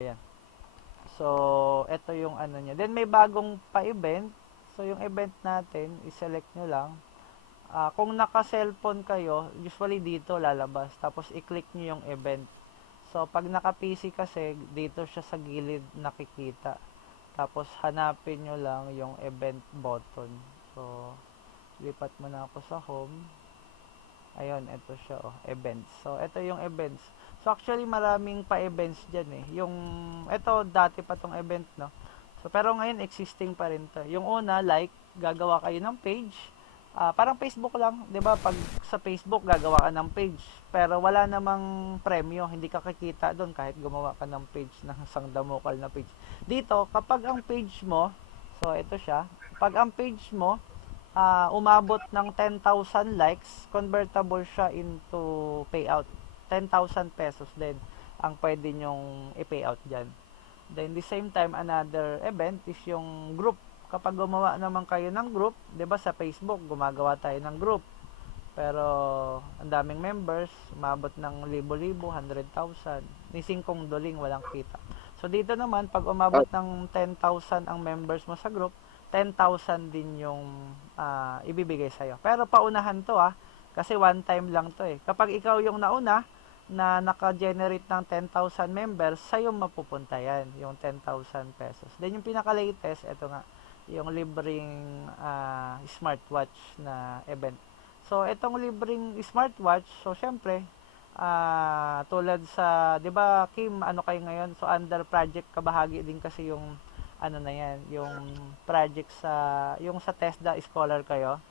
Ayan. So, ito yung ano niya. Then, may bagong pa-event. So, yung event natin, i-select nyo lang. Kung naka-cellphone kayo, usually dito lalabas. Tapos, i-click nyo yung event. So, pag naka-PC kasi, dito siya sa gilid nakikita. Tapos, hanapin nyo lang yung event button. So, lipat mo na ako sa home. Ayun, ito siya, oh, events. So, ito yung events. So, actually, maraming pa-events dyan eh. Yung, ito, dati pa tong event, no? So, pero ngayon, existing pa rin to. Yung una, like, gagawa kayo ng page. Parang Facebook lang, 'di ba? Pag sa Facebook gagawa ka ng page, pero wala namang premyo, hindi ka kikita doon kahit gumawa ka ng page ng isang damukal na page. Dito, kapag ang page mo, so ito siya, pag ang page mo umabot ng 10,000 likes, convertible siya into payout. 10,000 pesos din ang pwede nyong i-payout dyan. Then, the same time, another event is yung group. Kapag gumawa naman kayo ng group, 'di ba sa Facebook, gumagawa tayo ng group. Pero, ang daming members, umabot ng libo-libo, 100,000. Ni singkong duling, walang kita. So, dito naman, pag umabot ng 10,000 ang members mo sa group, 10,000 din yung ibibigay sa'yo. Pero, paunahan to kasi one time lang to eh. Kapag ikaw yung nauna, na naka-generate ng 10,000 members, sa'yo mapupunta yan, yung 10,000 pesos. Then, yung pinaka-latest, ito nga, yung libreng smartwatch na event. So, itong libreng smartwatch, so, syempre, tulad sa, di ba, Kim, ano kayo ngayon? So, under project kabahagi din kasi yung, ano na yan, yung project sa, yung sa TESDA Scholar kayo.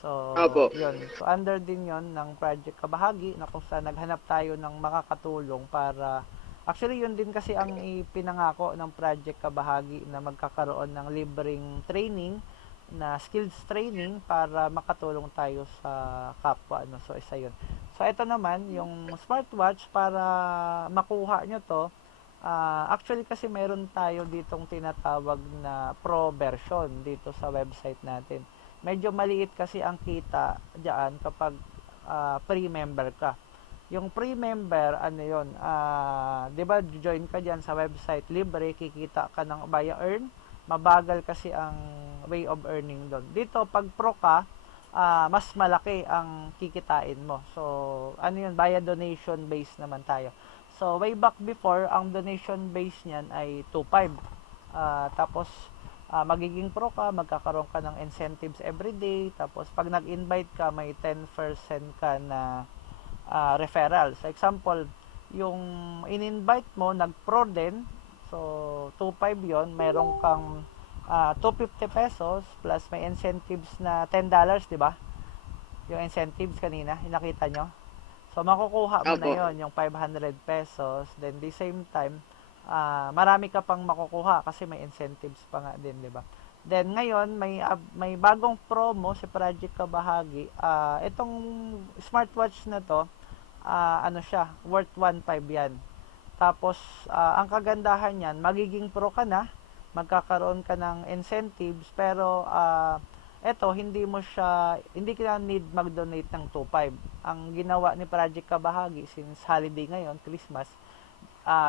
So, Opo. yun. So, under din yon ng project kabahagi na kung saan naghanap tayo ng makakatulong para actually yun din kasi ang ipinangako ng project kabahagi na magkakaroon ng libreng training na skills training para makatulong tayo sa kapwa ano. So, isa yun. So, ito naman yung smartwatch para makuha nyo to. Actually kasi meron tayo ditong tinatawag na pro version dito sa website natin. Medyo maliit kasi ang kita diyan kapag pre-member ka. Yung pre-member, ano yun, 'di ba, join ka diyan sa website, libre, kikita ka ng via earn, mabagal kasi ang way of earning doon. Dito, pag pro ka, mas malaki ang kikitain mo. So, ano yun, via donation based naman tayo. So, way back before, ang donation base niyan ay 2.5. Tapos, magiging pro ka, magkakaroon ka ng incentives every day. Tapos, pag nag-invite ka, may 10% ka na referral. Sa example, yung in-invite mo, nag-pro din. So, 2.5 yon, mayroon kang 250 pesos plus may incentives na $10, di ba? Yung incentives kanina, nakita nyo? So, makukuha mo na Opo. yon yung 500 pesos. Then, the same time, marami ka pang makukuha kasi may incentives pa nga din, di ba? Then, ngayon, may bagong promo si Project Kabahagi. Itong smartwatch na to, ano siya, worth 1.5 yan. Tapos, ang kagandahan niyan, magiging pro ka na, magkakaroon ka ng incentives, pero eto, hindi ka need mag-donate ng 2.5. Ang ginawa ni Project Kabahagi, since holiday ngayon, Christmas,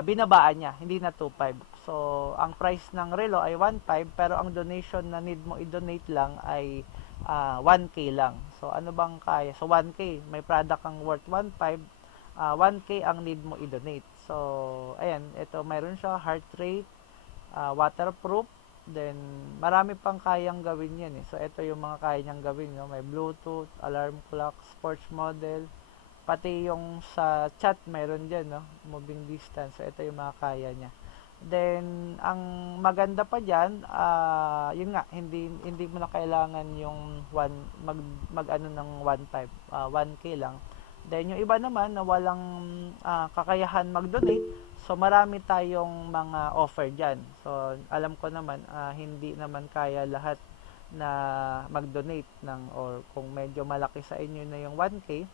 binabaan niya, hindi na 2.5. So, ang price ng relo ay 1.5, pero ang donation na need mo i-donate lang ay 1K lang. So, ano bang kaya? So, 1K, may product kang worth 1.5, 1K ang need mo i-donate. So, ayan, ito mayroon siya, heart rate, waterproof, then marami pang kayang gawin yan eh. So, ito yung mga kaya niyang gawin. No? May Bluetooth, alarm clock, sports model, pati yung sa chat meron dyan, no? Moving distance. So, ito yung mga kaya niya. Then, ang maganda pa dyan, yun nga, hindi mo na kailangan yung mag ano ng 1.5, 1K lang. Then, yung iba naman na walang kakayahan mag-donate, so marami tayong mga offer dyan. So, alam ko naman, hindi naman kaya lahat na mag-donate ng, or kung medyo malaki sa inyo na yung 1K,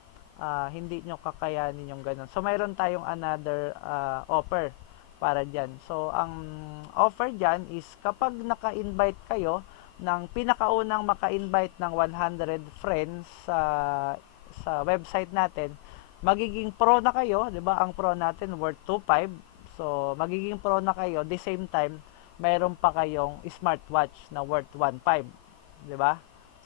hindi nyo kakayanin yung ganun. So, mayroon tayong another offer para dyan. So, ang offer dyan is kapag naka-invite kayo ng pinakaunang maka-invite ng 100 friends sa website natin, magiging pro na kayo, 'di ba? Ang pro natin worth 2.5. So, magiging pro na kayo. The same time, mayroon pa kayong smartwatch na worth 1.5. Di ba?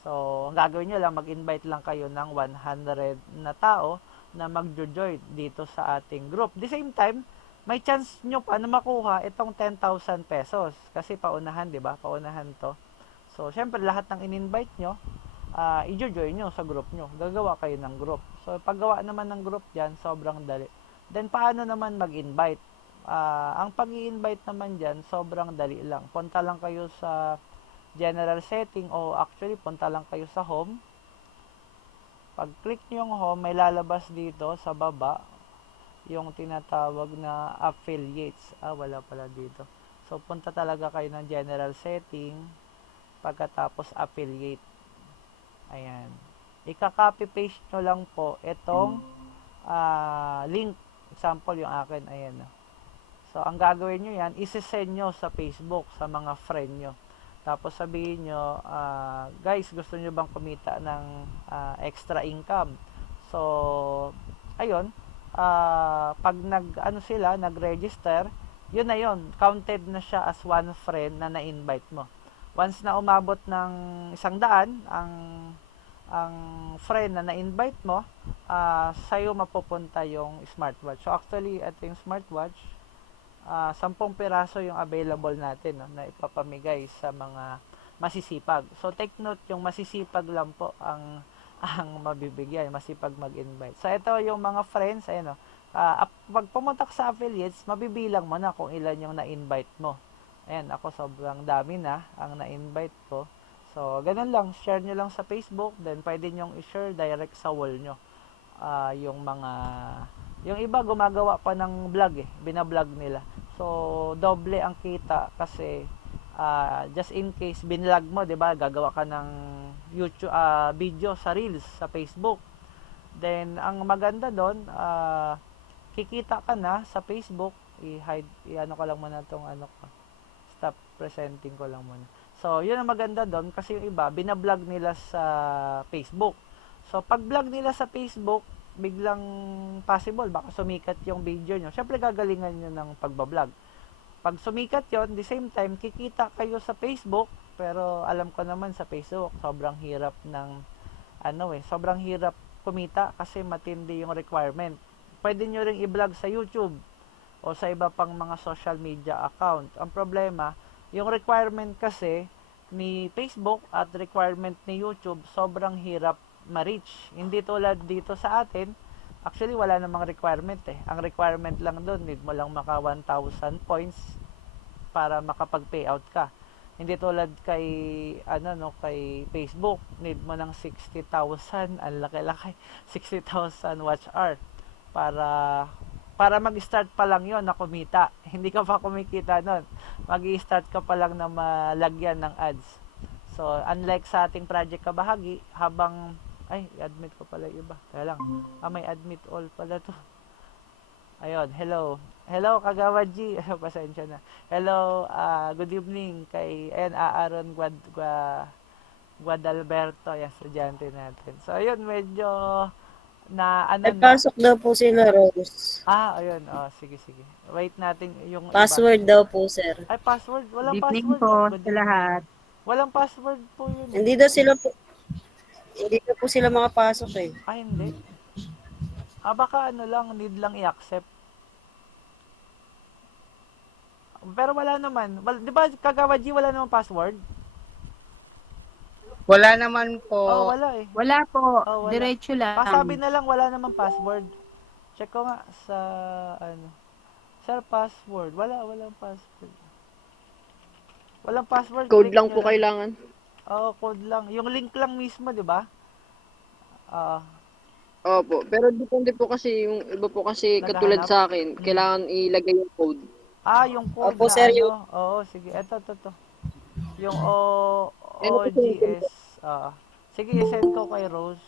So, ang gagawin nyo lang, mag-invite lang kayo ng 100 na tao na mag-join dito sa ating group. The same time, may chance nyo pa na makuha itong 10,000 pesos. Kasi paunahan, di ba? Paunahan to. So, syempre, lahat ng in-invite nyo, i-join nyo sa group nyo. Gagawa kayo ng group. So, paggawa naman ng group dyan, sobrang dali. Then, paano naman mag-invite? Ang pag-i-invite naman dyan, sobrang dali lang. Punta lang kayo sa general setting o actually, punta lang kayo sa home. Pag-click nyo yung home, may lalabas dito sa baba yung tinatawag na affiliates. Wala pala dito. So, punta talaga kayo ng general setting, pagkatapos affiliate. Ayan. Ika-copy paste nyo lang po itong link. Example yung akin. Ayan. So, ang gagawin nyo yan, isi-send nyo sa Facebook, sa mga friend nyo. Tapos sabihin nyo, guys, gusto nyo bang kumita ng extra income? So, ayun, pag nag-register, yun na yun, counted na siya as one friend na na-invite mo. Once na umabot ng 100 ang friend na na-invite mo, sa'yo mapupunta yung smartwatch. So actually, ito yung smartwatch, 10 piraso yung available natin, no, na ipapamigay sa mga masisipag. So take note, yung masisipag lang po ang mabibigyan, masipag mag-invite. So ito yung mga friends, ayun, no, pag pumunta ka sa affiliates, mabibilang mo na kung ilan yung na-invite mo. Ayan, ako sobrang dami na ang na-invite ko. So, ganun lang, share nyo lang sa Facebook, then pwede nyong i-share direct sa wall nyo. Yung iba gumagawa pa ng vlog binablog nila. So, doble ang kita kasi just in case binlog mo, 'di ba? Gagawa ka ng YouTube video sa Reels sa Facebook. Then ang maganda doon, kikita ka na sa Facebook, i-hide, i-ano ko lang muna tong ano ko. Stop presenting ko lang muna. So, yun ang maganda doon kasi yung iba, binablog nila sa Facebook. So, pag vlog nila sa Facebook, biglang possible, baka sumikat yung video nyo. Siyempre, gagalingan nyo ng pagbablog. Pag sumikat yon, the same time, kikita kayo sa Facebook, pero alam ko naman sa Facebook, sobrang hirap sobrang hirap kumita kasi matindi yung requirement. Pwede nyo ring i-vlog sa YouTube o sa iba pang mga social media account. Ang problema, yung requirement kasi ni Facebook at requirement ni YouTube, sobrang hirap ma-reach. Hindi tulad dito sa atin, actually wala namang requirement Ang requirement lang doon, need mo lang maka 1,000 points para makapag-payout ka. Hindi tulad kay Facebook, need mo ng 60,000, ang laki-laki, 60,000 watch hour para mag-start pa lang yon na kumita. Hindi ka pa kumikita nun. Mag-i-start ka pa lang na malagyan ng ads. So, unlike sa ating project kabahagi, admit ko pala yung iba. Kaya lang, may admit all pala to. Ayun, hello. Hello, Kagawa G. Pasensya na. Hello, good evening kay Aaron Guadalberto, yung estudyante natin. So, ayun, medyo Pasok daw po sila, Rose. Ayun. Sige. Wait natin yung Password iba. daw po, sir. Ay, password. Walang Good evening password. po Good sa evening. lahat. Walang password po yun. Hindi na po sila makapasok Hindi. Baka need lang i-accept. Pero wala naman. Di ba, Kagawa G, wala naman password? Wala naman po. Wala Wala po. wala. Diretso lang. Pasabi na lang, wala naman password. Check ko nga sa, Sir, password. Walang password. Walang password. Code Click lang nyo po kailangan. Code lang. Yung link lang mismo, di ba? Opo, pero depende po kasi yung iba po kasi katulad Naghahanap? sa akin, kailangan ilagay yung code. Yung code Opo, na sir, Oo, sige. Ito. Yung Ano po OGS. Sige, send ko kay Rose.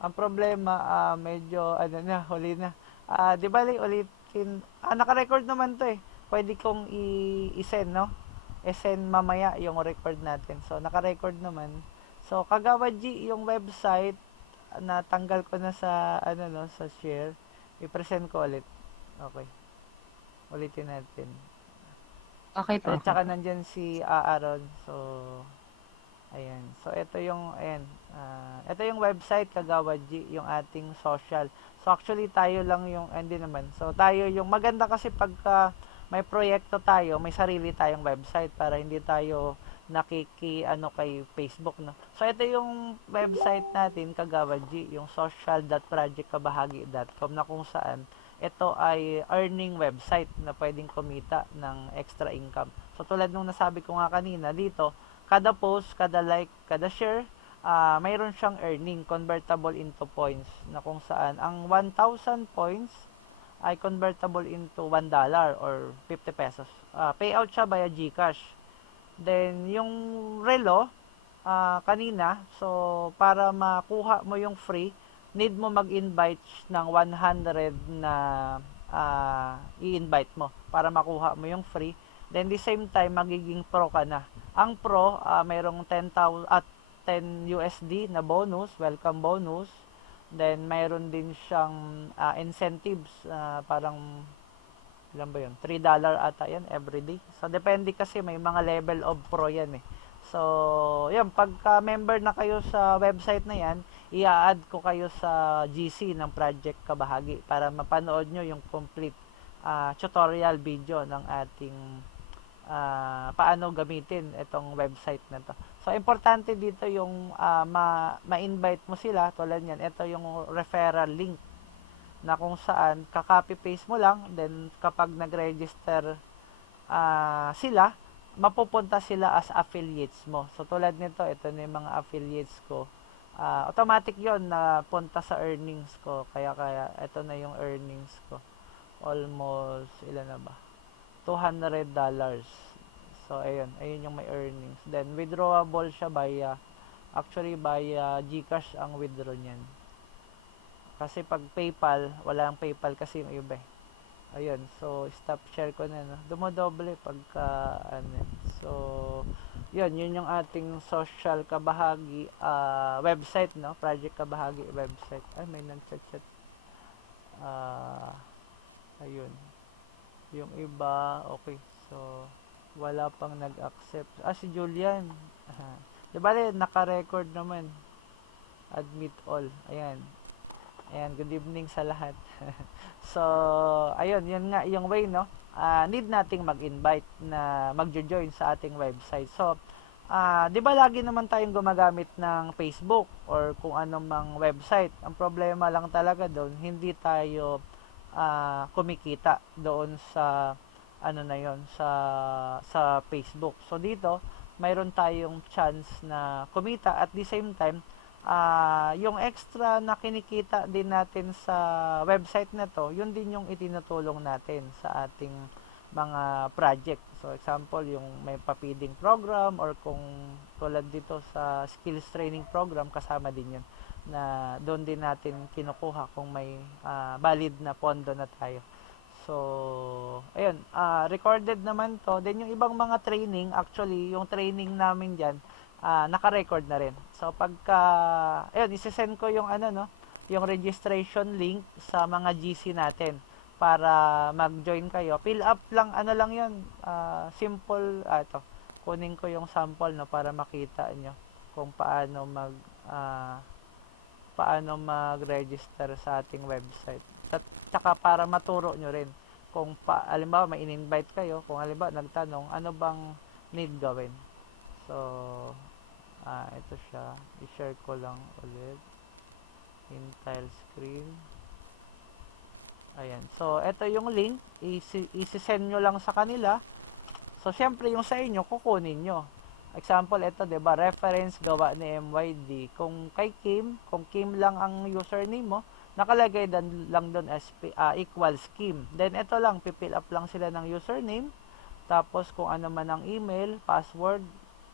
Ang problema, medyo, huli na. Di ba, ulitin. Naka-record naman to Pwede kong i-send, no? I-send mamaya yung record natin. So, naka-record naman. So, Kagawa G, yung website, natanggal ko na sa, sa share. I-present ko ulit. Okay. Ulitin natin. Okay po. At saka nandyan si Aaron. So, ayan. So, ito yung website, Kagawad G, yung ating social. So, actually, tayo lang yung, hindi naman. So, tayo yung, maganda kasi pagka may proyekto tayo, may sarili tayong website para hindi tayo kay Facebook, no? So, ito yung website natin, Kagawad G, yung social.projectkabahagi.com na kung saan ito ay earning website na pwedeng kumita ng extra income. So, tulad nung nasabi ko nga kanina, dito, kada post, kada like, kada share, mayroon siyang earning convertible into points na kung saan ang 1,000 points ay convertible into $1 or 50 pesos. Payout siya via GCash. Then, yung relo, kanina, so para makuha mo yung free, need mo mag-invite ng 100 na i-invite mo para makuha mo yung free. Then, the same time, magiging pro ka na. Ang pro, mayroong 10,000 at 10 USD na bonus, welcome bonus. Then, mayroon din siyang incentives, parang, ilan ba yun? $3 ata yan everyday. So, depende kasi may mga level of pro yan eh. So, yan, pagka member na kayo sa website na yan, i-add ko kayo sa GC ng Project Kabahagi para mapanood nyo yung complete tutorial video ng ating paano gamitin itong website na to. So, importante dito yung ma-invite mo sila. Tulad yan, ito yung referral link na kung saan ka-copy-paste mo lang. Then, kapag nag-register sila, mapupunta sila as affiliates mo. So, tulad nito, ito na yung mga affiliates ko. Automatic yon na punta sa earnings ko. Kaya, ito na yung earnings ko. Almost, ilan na ba? $200. So, ayun yung may earnings. Then, withdrawable siya actually via GCash ang withdraw niyan. Kasi pag PayPal, wala ang PayPal kasi yung iba eh. Ayun, so stop share ko na, no? Dumodoble pagka So, yun yung ating social kabahagi website, no? Project Kabahagi website. Ay, may nag-chat. Ayun. Yung iba, okay. So, wala pang nag-accept. Si Julian. Diba naka-record naman. Admit all. Ayan, good evening sa lahat. So, ayun, yun nga yung way, no? Need nating mag-invite na magjo-join sa ating website. So, di ba lagi naman tayong gumagamit ng Facebook or kung anong mang website. Ang problema lang talaga doon, hindi tayo kumikita doon sa sa Facebook. So, dito, mayroon tayong chance na kumita at the same time, yung extra na kinikita din natin sa website na to, yun din yung itinutulong natin sa ating mga project. So, example, yung may papiding program or kung tulad dito sa skills training program, kasama din yun na doon din natin kinukuha kung may valid na pondo na tayo. So, ayun, recorded naman to. Then, yung ibang mga training, actually, yung training namin dyan, naka-record na rin. So, pagka, ayun, isesend ko yung yung registration link sa mga GC natin para mag-join kayo. Fill up lang, lang yun, simple, ito, kunin ko yung sample, no, para makita nyo kung paano mag-register sa ating website. Tsaka para maturo nyo rin kung halimbawa may in-invite kayo, kung halimbawa nagtanong, ano bang need gawin. So, ito siya. I-share ko lang ulit. In tile screen. Ayan. So, ito yung link. Isi-send nyo lang sa kanila. So, syempre yung sa inyo, kukunin nyo. Example, ito, diba? Reference gawa ni MYD. Kung kay Kim, kung Kim lang ang username mo, nakalagay lang doon as equals Kim. Then, ito lang, pipill up lang sila ng username. Tapos, kung ano man ang email, password,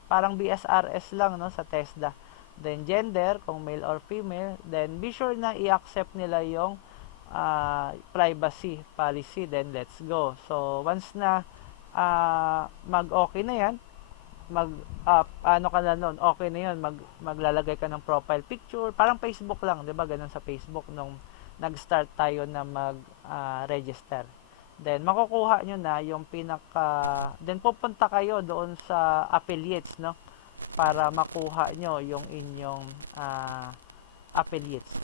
parang BSRS lang, no, sa TESDA. Then, gender, kung male or female. Then, be sure na i-accept nila yung privacy policy. Then, let's go. So, once na mag-okay na yan, ano ka na nun, okay na yun, maglalagay ka ng profile picture, parang Facebook lang, di ba? Ganun sa Facebook nung nag-start tayo na mag-register. Then, makukuha nyo na yung then pupunta kayo doon sa affiliates, no? Para makuha nyo yung inyong affiliates.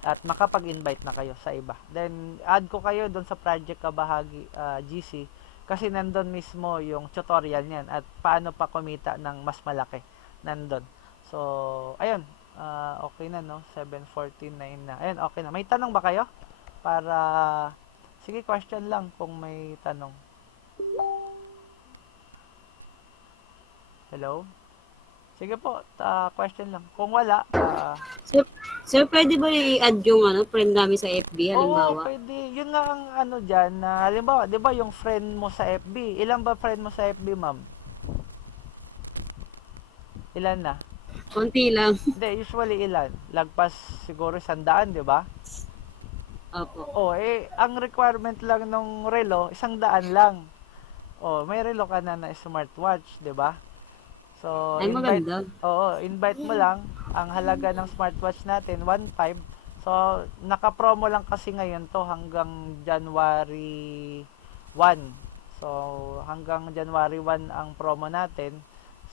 At makapag-invite na kayo sa iba. Then, add ko kayo doon sa Project Kabahagi GC kasi nandun mismo yung tutorial niyan at paano pa kumita ng mas malaki. Nandun. So, ayun. Okay na, no? 7:49 na. Ayun, okay na. May tanong ba kayo? Sige, question lang kung may tanong. Hello? Sige po, question lang. Kung wala, Sir, pwede ba i-add yung friend namin sa FB, oo, halimbawa? pwede. Yun nga ang dyan, na halimbawa, di ba yung friend mo sa FB? Ilan ba friend mo sa FB, ma'am? Ilan na? Konti lang. Hindi, usually ilan? Lagpas siguro 100, di ba? Opo. Ang requirement lang nung relo, 100 lang. May relo ka na smartwatch, di ba? So, Ay, maganda. invite mo lang. Ang halaga ng smartwatch natin, 1.5. So, naka-promo lang kasi ngayon to hanggang January 1. So, hanggang January 1 ang promo natin.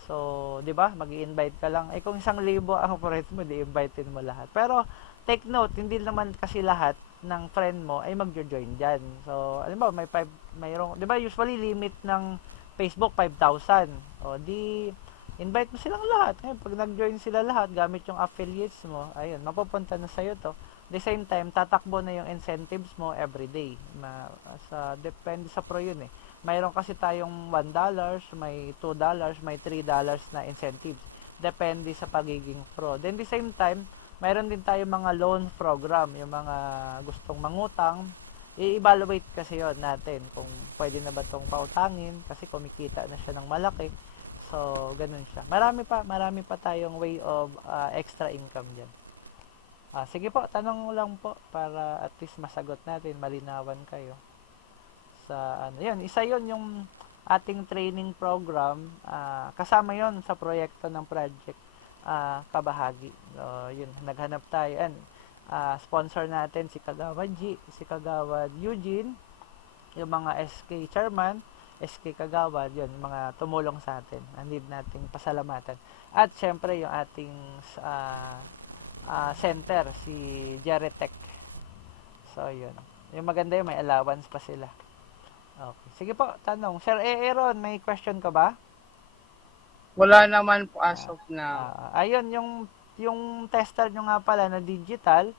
So, 'di ba? Magi-invite ka lang. Kung 1,000 ang friends mo, di-invitein mo lahat. Pero take note, hindi naman kasi lahat ng friend mo ay magjo-join diyan. So, alam mo, mayroong, 'di ba, usually limit ng Facebook 5,000. Di invite mo silang lahat. Ngayon, pag nag-join sila lahat gamit yung affiliates mo, ayun, mapupunta na sa'yo to. The same time, tatakbo na yung incentives mo everyday. Depende sa pro yun eh. Mayroon kasi tayong $1, may $2, may $3 na incentives. Depende sa pagiging pro. Then the same time, mayroon din tayong mga loan program, yung mga gustong mangutang. I-evaluate kasi yon natin kung pwede na ba itong pautangin kasi kumikita na siya ng malaki. So, ganun siya. Marami pa tayong way of extra income dyan. Sige po, tanong lang po para at least masagot natin, malinawan kayo. Yun, isa yun yung ating training program. Kasama yun sa proyekto ng Project Kabahagi. So, yun, naghanap tayo. Sponsor natin si Kagawad G, si Kagawad Eugene, yung mga SK Chairman, SK Kagawad, yun, mga tumulong sa atin. Need nating pasalamatan. At syempre, yung ating center, si Jeretech. So, yun. Yung maganda yun, may allowance pa sila. Okay. Sige po, tanong. Sir Aaron, may question ka ba? Wala naman po as of now. Ayun, yung tester nyo nga pala na digital.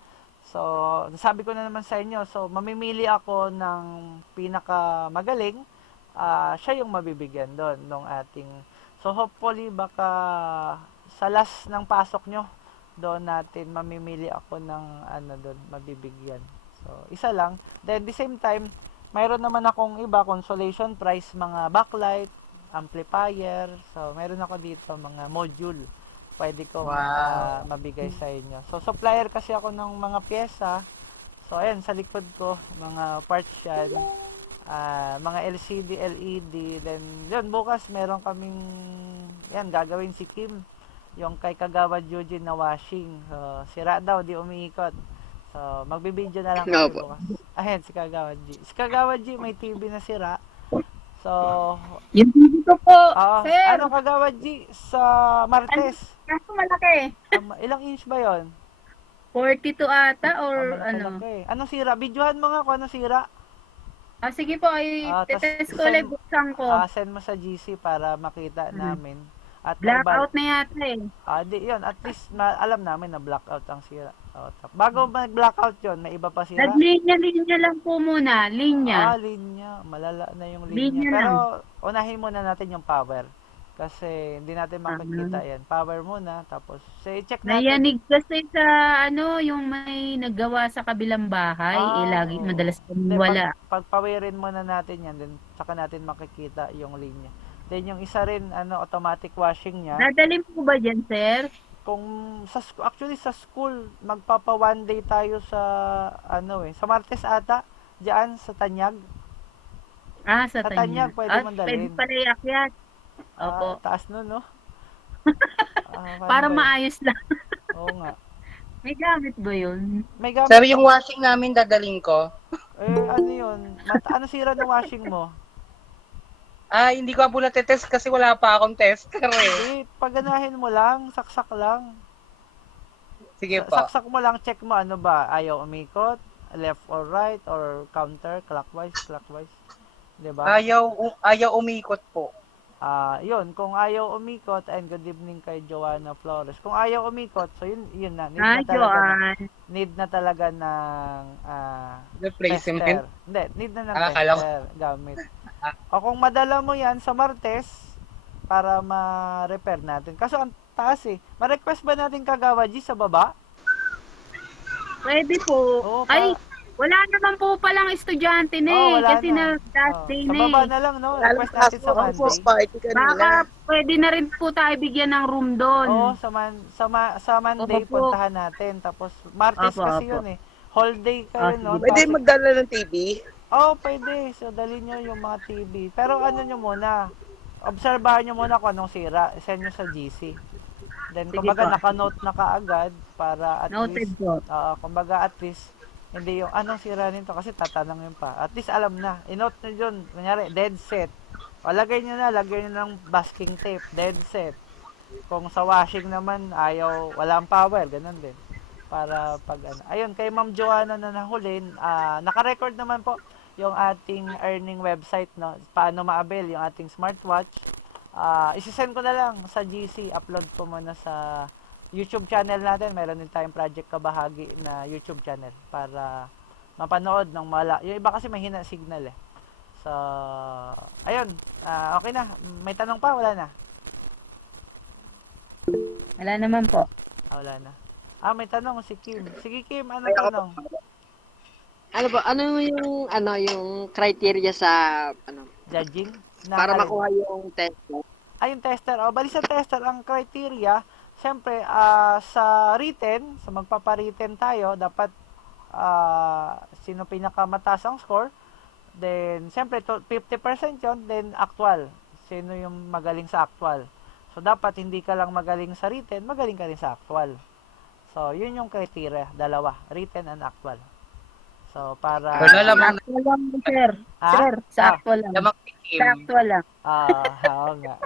So, sabi ko na naman sa inyo, so, mamimili ako ng pinakamagaling. Siya yung mabibigyan doon nung ating, so hopefully baka sa last ng pasok nyo doon natin mamimili ako ng doon mabibigyan. So isa lang. Then the same time mayroon naman akong iba consolation prize, mga backlight, amplifier. So mayroon ako dito mga module pwede ko mabigay sa inyo. So supplier kasi ako ng mga pyesa. So ayan sa likod ko mga parts yan. Mga LCD, LED, then yun, bukas meron kaming gagawin si Kim, yung kay Kagawad Eugene na washing. So, sira daw, di umiikot. So, magbibideo na lang kami bukas. Ayan, si Kagawad G. Si Kagawad G, may TV na sira. So, Yung dito po, sir. ano Kagawad G? Sa Martes. Kaso malaki. Ilang inch ba yon? 42 ata or ano? Malaki. Anong sira? Videohan mo nga kung anong sira. Sige po, test ko ulit, buksan ko. Send mo sa GC para makita namin. At Blackout na yata eh. Yun, at least alam namin na blackout ang sira. Bago mag-blackout yun, may iba pa sira. Linya lang po muna, linya. Linya. Malala na yung linya. Linya Pero lang. unahin muna natin yung power. Kasi hindi natin makikita yan. Power muna, tapos check natin. Nayanig kasi sa yung may naggawa sa kabilang bahay, lagi madalas wala. Pagpawirin muna natin yan, then saka natin makikita yung linya. Then yung isa rin, automatic washing niya. Dadalhin po ba dyan, sir? Kung actually sa school, magpapa one day tayo sa sa Martes ata, diyan sa Tanyag. Sa Tanyag, pwede mong dalhin. Pwede pala iakyat. Opo. Taas nun, no? Para maayos lang. Oo nga. May gamit ba yun? May gamit. Sir, yung washing namin dadaling ko. Ano yun? Ano sira ng washing mo? Hindi ko po na-test kasi wala pa akong tester eh. Hindi, paganahin mo lang, saksak lang. Sige po. Saksak mo lang, check mo ano ba, ayaw umikot, left or right, or counter, clockwise, 'di ba? Ayaw umikot po. Yun, kung ayaw umikot, and good evening kay Joanna Flores. Kung ayaw umikot, so yun na, Hi, Joanne. need na talaga ng Replacement. tester. Hindi, need na ng Akala ko. tester gamit. O kung madala mo yan sa Martes, para ma-repair natin. Kaso ang taas eh. Ma-request ba natin kagawa G sa baba? Pwede po. Oo, Ay, wala naman po palang estudyante na eh. wala Kasi na. last day Sa na baba eh. na lang, no? Request natin sa Monday. party Baka pwede na rin po tayo bigyan ng room doon. Oo, sa Monday Opo. puntahan natin. Tapos Martes Opo, kasi opo. yun eh. Whole day kayo, Ah, no? sige. Pwede Tapos- magdala ng TV? Oo, pwede. So, dali nyo yung mga TV. Pero ano nyo muna, obserbahan nyo muna kung anong sira. Send nyo sa GC. Then, Sige kumbaga, po. naka-note na kaagad para at Noted least, po. kumbaga, at least, hindi yung anong sira nito kasi tatanungin pa. At least alam na. I-note nyo dyan. Kunyari, dead set. O, lagay nyo ng basking tape. Dead set. Kung sa washing naman, walang power. Ganun din. Para pag ano. Ayun, kay Ma'am Joanna na nahulin, naka-record naman po yung ating earning website, no? Paano ma-avail yung ating smartwatch. Isisend ko na lang sa GC, upload ko muna sa YouTube channel natin. Meron din tayong Project Kabahagi na YouTube channel para mapanood ng yung iba kasi mahina signal eh. So, ayun, okay na. May tanong pa? Wala na? Wala naman po. Wala na. May tanong si Kim. Sige Kim, ano tanong? Ano yung criteria sa Judging? para alin? makuha yung test mo? Yung tester. Bali sa tester, ang criteria, siyempre, sa written, sa magpapa-written tayo, dapat sino pinakamataas ang score. Then, siyempre, 50% yon. Then, actual. Sino yung magaling sa actual. So, dapat hindi ka lang magaling sa written, magaling ka rin sa actual. So, yun yung criteria. Dalawa. Written and actual. So, para... Wala lamang Sakto lang, sir. Sir, sakto lang. lamang tikim. Sakto lang. Oo nga.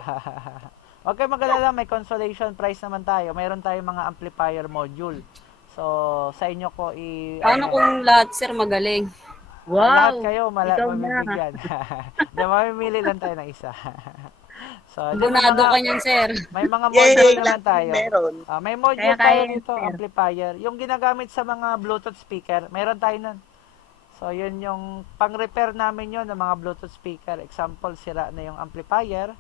Okay, magalala, may consolation prize naman tayo. Mayroon tayong mga amplifier module. So, sa inyo ko Paano kung lahat, sir, magaling? lahat Wow. kayo Ikaw na. mamibigyan. Di, mamimili lang tayo ng isa. So, Bunado ka niyan, sir. may mga module Yay! naman tayo. Meron. May module Kaya tayo kaya, dito, sir. amplifier. Yung ginagamit sa mga Bluetooth speaker, meron tayo nun. So, yun yung pang-repair namin yun ng mga Bluetooth speaker. Example, sira na yung amplifier.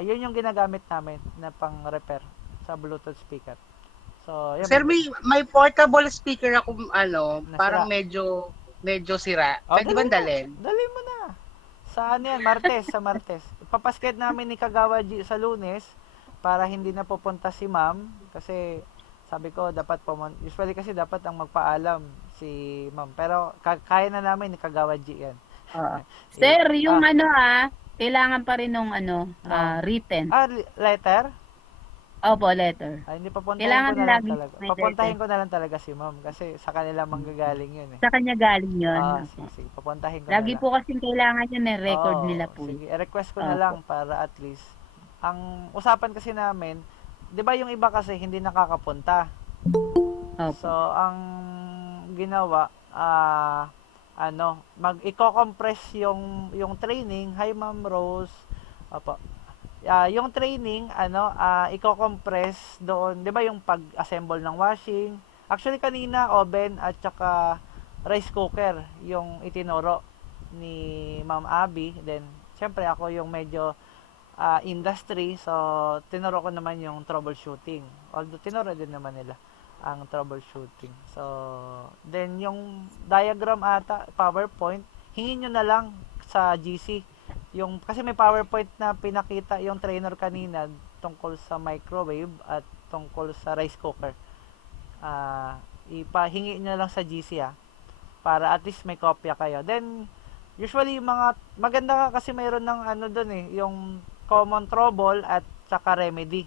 Yun yung ginagamit namin na pang-repair sa Bluetooth speaker. So, yun. Sir, may portable speaker ako, Nasira. parang medyo sira. Pwede ba dalhin? Dali mo na. Sa ano yan? Martes, sa Martes. Papasked namin ni Kagawa G sa Lunes para hindi na pupunta si ma'am. Kasi sabi ko, usually kasi dapat ang magpaalam si ma'am. Pero kaya na namin ni Kagawa G yan. Sir, yung kailangan pa rin ng written. Letter? Opo, letter. Hindi, papuntahin Kailangan ko na lang lagi talaga. may Papuntahin letter. ko na lang talaga si ma'am kasi sa kanila manggagaling yun eh. Sa kanya galing yun. Sige, papuntahin ko Lagi na lang. po kasing kailangan yun record Oo, nila po. Sige, request ko na Opo. lang para at least. Ang usapan kasi namin, 'di ba yung iba kasi hindi nakakapunta. Opo. So, ang ginawa mag-i-compress yung training. Hi Ma'am Rose. Opo. Yung training, i-compress doon, 'di ba yung pag-assemble ng washing. Actually kanina oven at saka rice cooker yung itinuro ni Ma'am Abby. Then syempre ako yung medyo industry, so tinuro ko naman yung troubleshooting. Although tinuro din naman nila ang troubleshooting. So then yung diagram ata, PowerPoint, hingin nyo na lang sa GC. Kasi may PowerPoint na pinakita yung trainer kanina tungkol sa microwave at tungkol sa rice cooker. Ipahingi nyo lang sa GC para at least may kopya kayo. Then usually maganda kasi mayroon ng yung common trouble at saka remedy.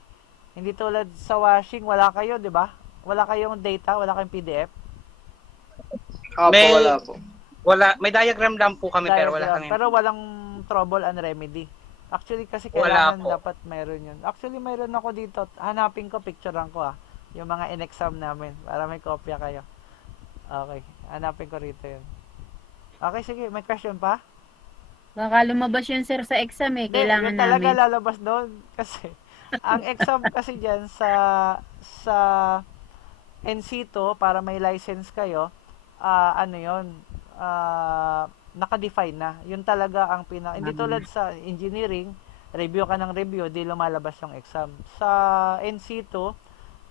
Hindi tulad sa washing, wala kayo, 'di ba? Wala kayong data, wala kayong PDF. Opo, May- wala po. Wala, may diagram lang po kami pero wala Diagram. kami. Pero walang trouble and remedy. Actually, kasi Wala kailangan po. dapat meron yun. Actually, mayroon ako dito. Hanapin ko, picturean ko yung mga in-exam namin para may kopya kayo. Okay. Hanapin ko rito yun. Okay, sige. May question pa? Baka lumabas yun sir sa exam eh. Hindi, Kailangan yun talaga namin. lalabas doon. Kasi, ang exam kasi dyan sa NC2, para may license kayo, ano yun, naka-define na. Yun talaga ang hindi tulad sa engineering, review ka ng review, di lumalabas yung exam. Sa NC2,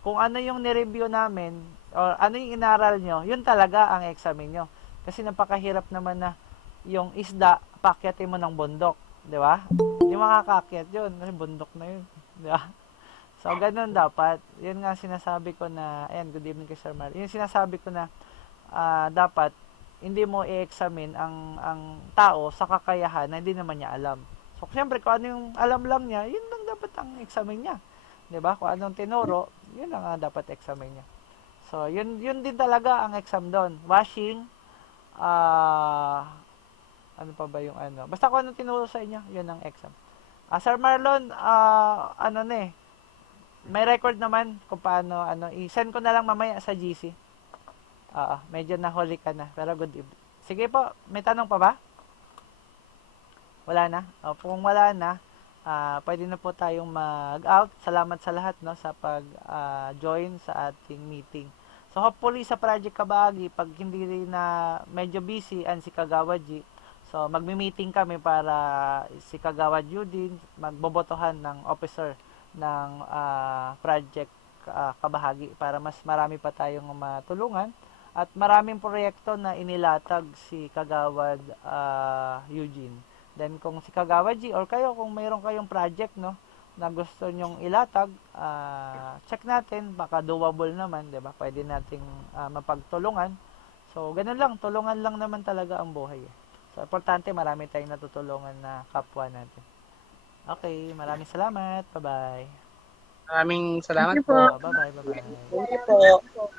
kung ano yung ni-review namin, or ano yung inaral nyo, yun talaga ang examin nyo. Kasi napakahirap naman na yung isda, pakyatin mo ng bundok. Di ba? Hindi makakakyat yun, kasi bundok na yun. Di ba? So, ganun dapat. Yun nga sinasabi ko na, ayan, good evening kay Sir Mar. Yun sinasabi ko na, dapat, hindi mo i-examine ang tao sa kakayahan na hindi naman niya alam. So, siyempre, kung ano yung alam lang niya, yun lang dapat ang examine niya. 'Di ba? Kung anong tinuro, yun lang ang dapat examine niya. So, yun din talaga ang exam doon. Washing, ano pa ba yung ano? Basta kung anong tinuro sa inyo, yun ang exam. Sir Marlon, ano na may record naman kung paano, i-send ko na lang mamaya sa GC. Medyo nahuli ka na, pero good evening. Sige po, may tanong pa ba? Wala na? Kung wala na, pwede na po tayong mag-out. Salamat sa lahat no sa pag-join sa ating meeting. So hopefully sa Project Kabahagi, pag hindi na medyo busy and si Kagawad G, so magmi-meeting kami para si Kagawad Yu din magbobotohan ng officer ng Project Kabahagi para mas marami pa tayong matulungan at maraming proyekto na inilatag si Kagawad Eugene. Then kung si Kagawad G or kayo kung mayroon kayong project no na gusto nyong ilatag, check natin baka doable naman, 'di ba? Pwede nating mapagtulungan. So ganun lang, tulungan lang naman talaga ang buhay. So importante marami tayong natutulungan na kapwa natin. Okay, maraming salamat. Bye-bye. Maraming Thank salamat you po. po. Bye-bye, bye-bye. Thank you po.